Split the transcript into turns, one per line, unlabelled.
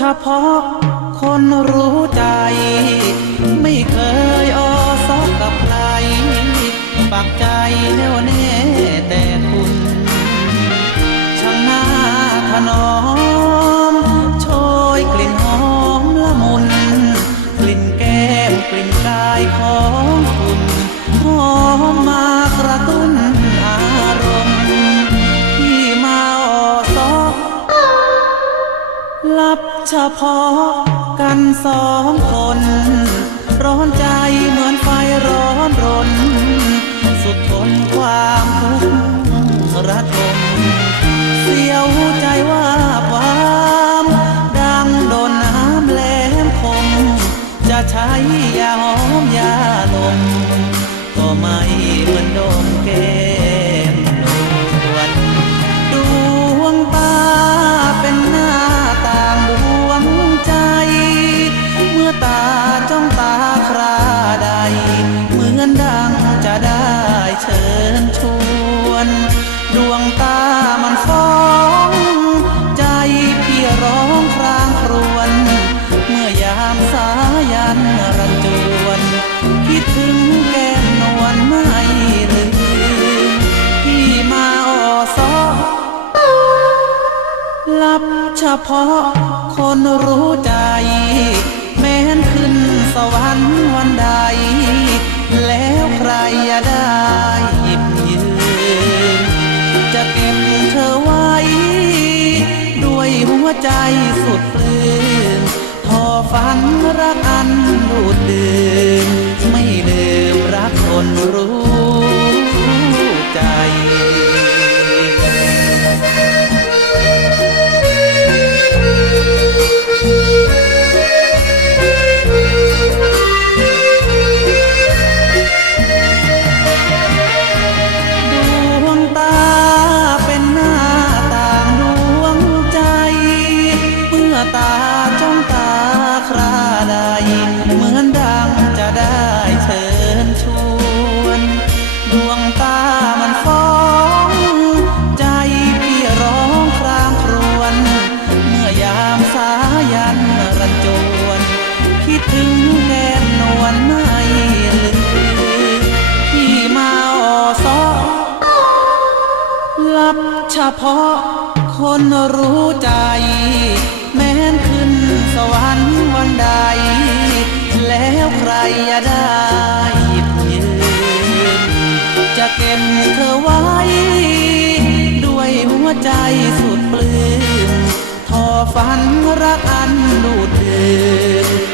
ฉพาะคนรู้ใจ ไม่เคยออซอกกับใครปักใจแน่วแน่แต่คุณช่างหน้าถนอมโชยกลิ่นหอมละมุน กลิ่นแก้มกลิ่นกายของ ลับเฉพาะกันสองคน ร้อนใจเหมือนไฟร้อนรน สุดทนความทุกข์ระทมเสียวใจว่าบวามดังโดนน้ำแหลมคม จะใช้ยาหอมยาลมก็ไม่เหมือนดมแก้ เฉพาะคนรู้ใจ แม้นขึ้นสวรรค์วันใด แล้วใครจะได้หยิบยืมจะเก็บเธอไว้ ด้วยหัวใจสุดปลื้มทอฝันรักอันดูดดื่ม เฉพาะคนรู้ใจ แม้นขึ้นสวรรค์วันใด แล้วใครจะได้หยิบยืมจะเก็บเธอไว้ ด้วยหัวใจสุดปลื้มทอฝันรักอันดูดดื่ม